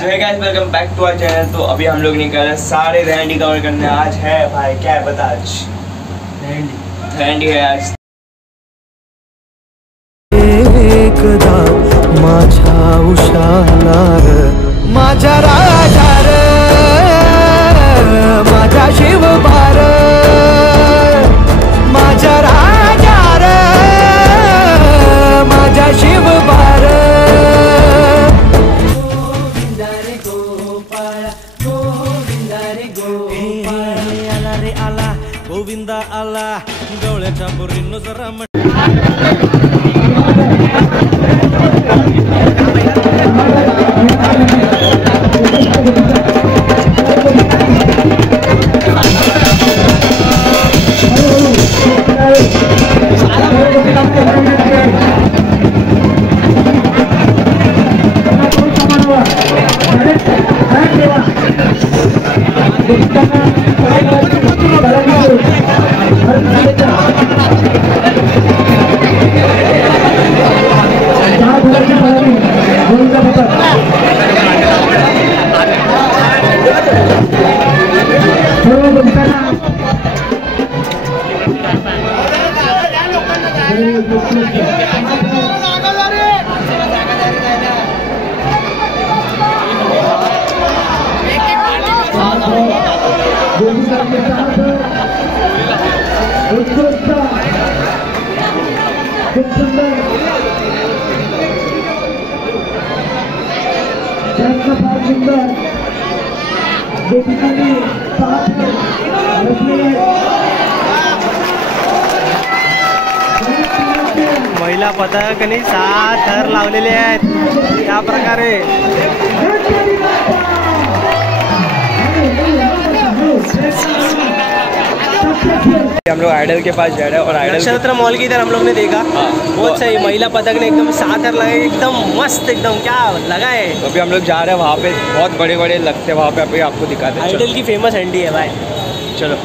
So hey guys welcome back to our channel. तो अभी हम लोग निकल रहे सारे रैंडी कवर करने। आज है भाई क्या है बता, आज रैंडी है आज। एकदा माझ्या उशालार माझ्या राजार माझ्या शिवबार माझ्या राजार माझ्या शिवबार गोविंदा रे गोपाळ गोविंदा रे गोपाळ आला रे आला गोविंदा आला गवळ्याच्या बोरीनं जरा महिला पथकाने 7 थर लावलेले आहेत या प्रकारे। हम लोग आइडल के पास जा रहे हैं और आइडल नक्षत्र मॉल की इधर हम लोग ने देखा। बहुत सही महिला पथक ने एकदम 7 थर लगाए, एकदम मस्त, एकदम क्या लगा है। तो अभी हम लोग जा रहे हैं वहाँ पे, बहुत बड़े बड़े लगते हैं वहाँ पे, अभी आपको दिखाते हैं। आइडल की फेमस हंडी है भाई, चलो।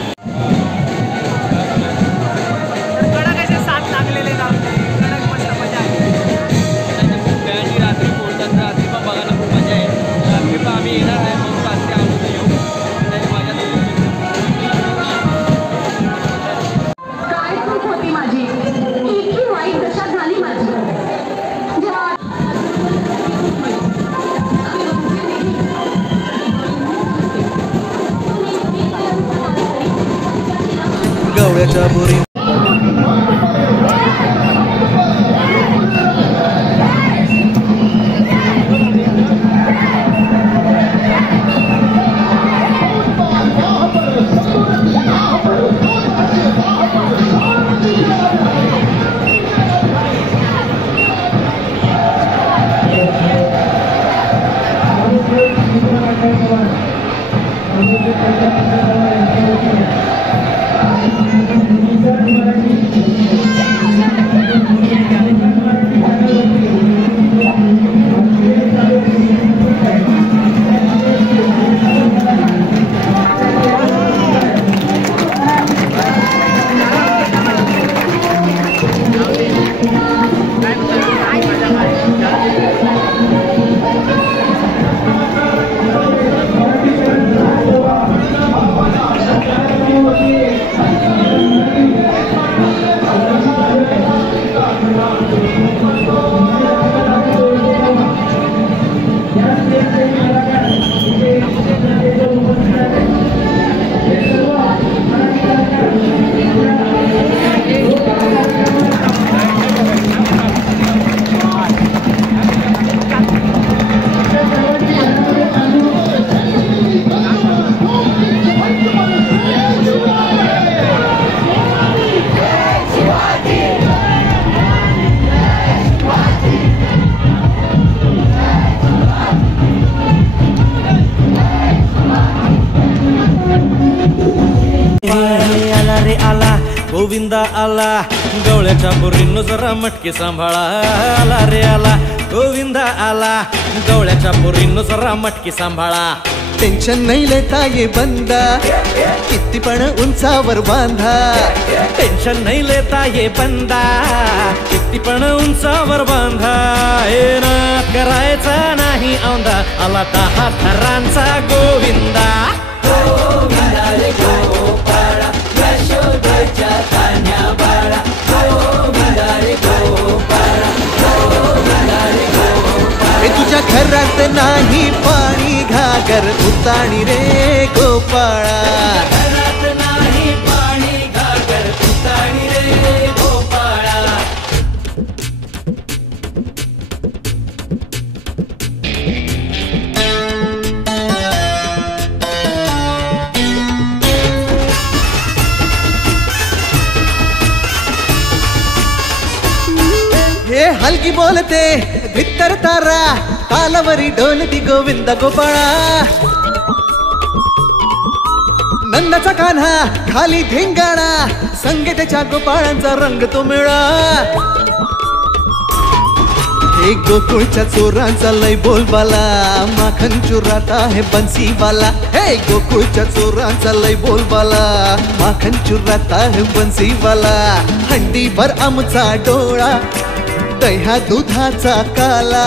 गवळ्याच्या बोरी गोविंदा आला गवळ्याच्या बोरीनं जरा मटके सांभाळा। आला रे आला गोविंदा आला. गवळ्याच्या पोरींनो जरा मटकी सांभाळा. टेन्शन नाही लेता ये बंदा, किती पण उंचावर बांधा. टेन्शन नाही लेता ये बंदा, किती पण उंचावर बांधा. हे ना करायचा नाही औंधा, आला 10 थरांचा गोविंदा. गोविंदा रे गोपाळा, यशोदेच्या तान्ह्या बाळा. गोविंदा रे गोपाळा, गोविंदा रे गोपाळा. हे तुझ्या घरात नाही पाणी घागर उताणी रे गोपाळा. घरात नाही पाणी घागर उताणी रे गोपाळा. हे हलकी बोलते भित्तर तारा, तालावरी डोलती गोविंद गोपाळा. नंदाचा कान्हा खाली धिंगाणा, संगीताच्या गोपाळांचा रंग तो मिळा. हे गोकुळच्या चोरांचा लय बोलबाला, माखन चुरात आहे बन्सीवाला. हे गोकुळच्या चोरांचा लय बोलबाला, माखन चुरात आहे बन्सीवाला. हंडीभर आमचा डोळा, दह्या दुधाचा काला.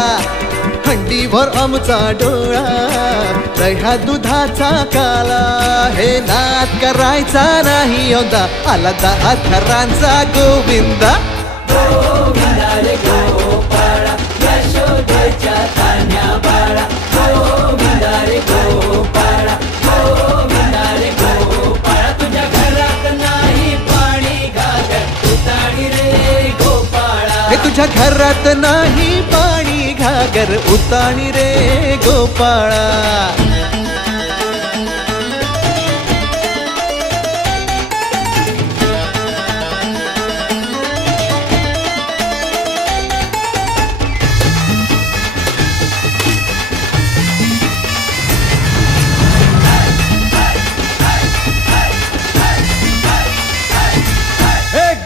हंडीभर आमचा डोळा, दह्या दुधाचा काला. हे नाद करायचा नाही औंधा, आला 10 थरांचा गोविंदा. गोविंदा रे गोपाळा, यशोदेच्या तान्ह्या बाळा. गोविंदा रे गोपाळा, गोविंदा रे गोपाळा. तुझ्या घरात नाही पाणी घागर उताणी रे गोपाळा. हे तुझ्या घरात नाही पाणी घागर उताणी रे गोपाळा.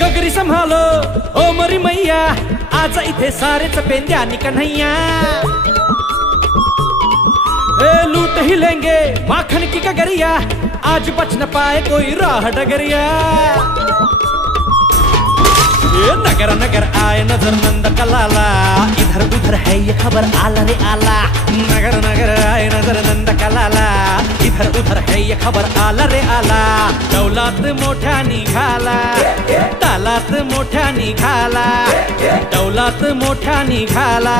गगरी संभालो ओ मरी मैया, आज इथे सारेच पेंद्यानी कन्हैया. लूट ही लेंगे माखन की गगरिया, आज बच न पाए कोई राह डगरिया. नगर नगर आए नजर नंद कलाला, इधर उधर है ये खबर आला रे आला. नगर नगर आए नजर नंद कलाला, इधर उधर है ये खबर आला रे आला. दौलात मोठ्या निघाला, तालात मोठ्या निघाला. दौलात मोठ्या निघाला,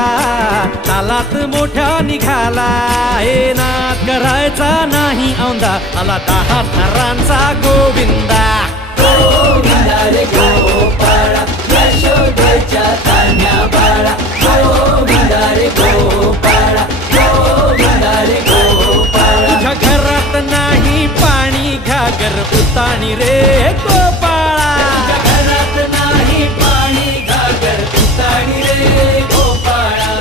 तालात मोठ्या निघाला. हे नाद करायचा नाही औंधा, आला 10 थरांचा गोविंदा. गोविंदा रे गोपाळा, यशोदेच्या तान्ह्या बाळा. गोविंदा रे गोपाळा, गोविंदा रे गोपाळा. तुझ्या घरात नाही पाणी घागर उताणी रे गोपाळा. तुझ्या घरात नाही पाणी घागर उताणी रे गोपाळा.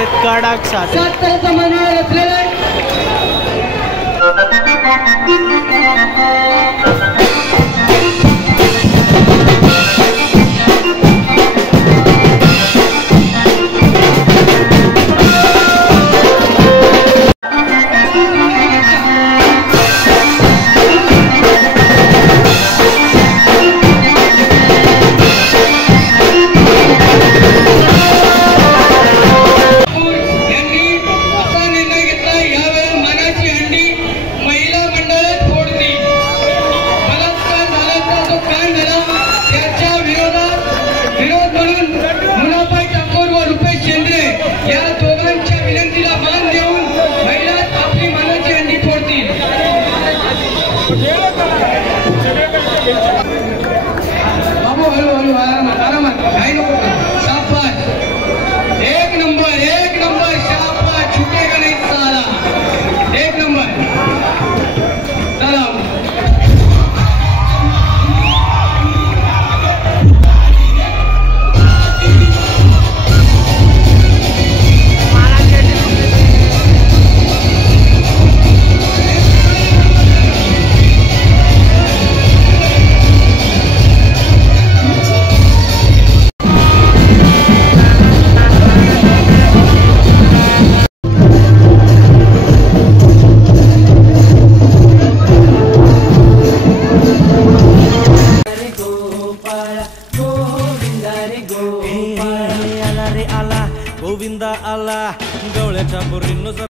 आहेत कडक सात. बाबू हळूहळू आरामात काही नको.